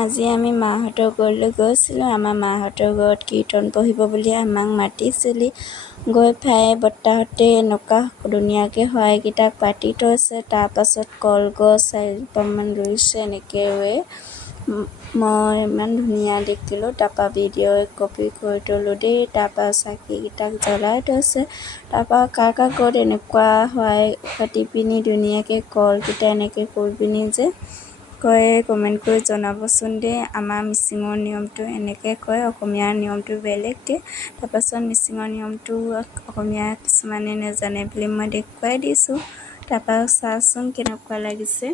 আজি আমি মাহঁতৰ ঘৰলৈ গৈছিলোঁ। আমাৰ মাহঁতৰ ঘৰত কীৰ্তন পঢ়িব বুলি আমাক মাতিছিলি। গৈ পাই বৰ্তাহঁতে এনেকুৱা ধুনীয়াকৈ শৰাইকেইটাক পাতি থৈছে। তাৰপাছত কলগছ 4-5মান ৰুইছে এনেকৈ ৰুৱে। মই ইমান ধুনীয়া দেখিলোঁ। তাৰপৰা ভিডিঅ' কপি কৰি থ'লোঁ দেই। তাৰপৰা চাকিকেইটাক জ্বলাই থৈছে। তাৰপৰা কাৰ ঘৰত এনেকুৱা শৰাই পাতি পিনি ধুনীয়াকৈ কলকেইটা এনেকৈ কৰি পিনি যে কয় কমেণ্ট কৰি জনাবচোন দেই। আমাৰ মিচিঙৰ নিয়মটো এনেকৈ কয়, অসমীয়াৰ নিয়মটো বেলেগ দেই। তাৰপাছত মিচিঙৰ নিয়মটো অসমীয়া কিছুমানে নাজানে বুলি মই দেখুৱাই দিছোঁ। তাৰপৰা চাচোন কেনেকুৱা লাগিছে।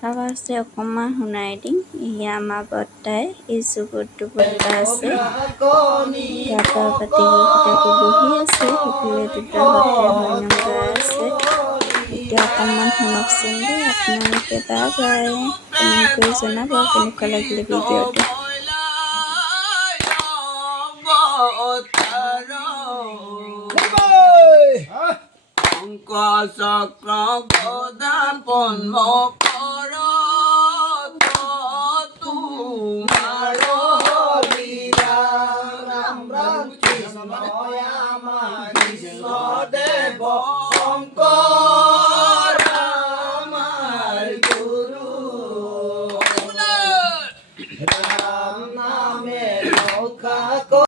তাৰপৰা আছে অকণমান শুনাই দিম। এয়া আমাৰ বৰ্তাই, এই যুগতো বৰ্তা আছে। তাৰপৰা বাতিকেইটাকো বহি আছে, সেইফালে দুটা সতে হৰিনাম গাই আছে। এতিয়া অকণমান শুনকচোন দেই আপোনালোকে। Bye bye. কমেণ্ট কৰি জনাব কেনেকুৱা লাগিলে ভিডিঅ'টো। চক্ৰ গদা পন্ম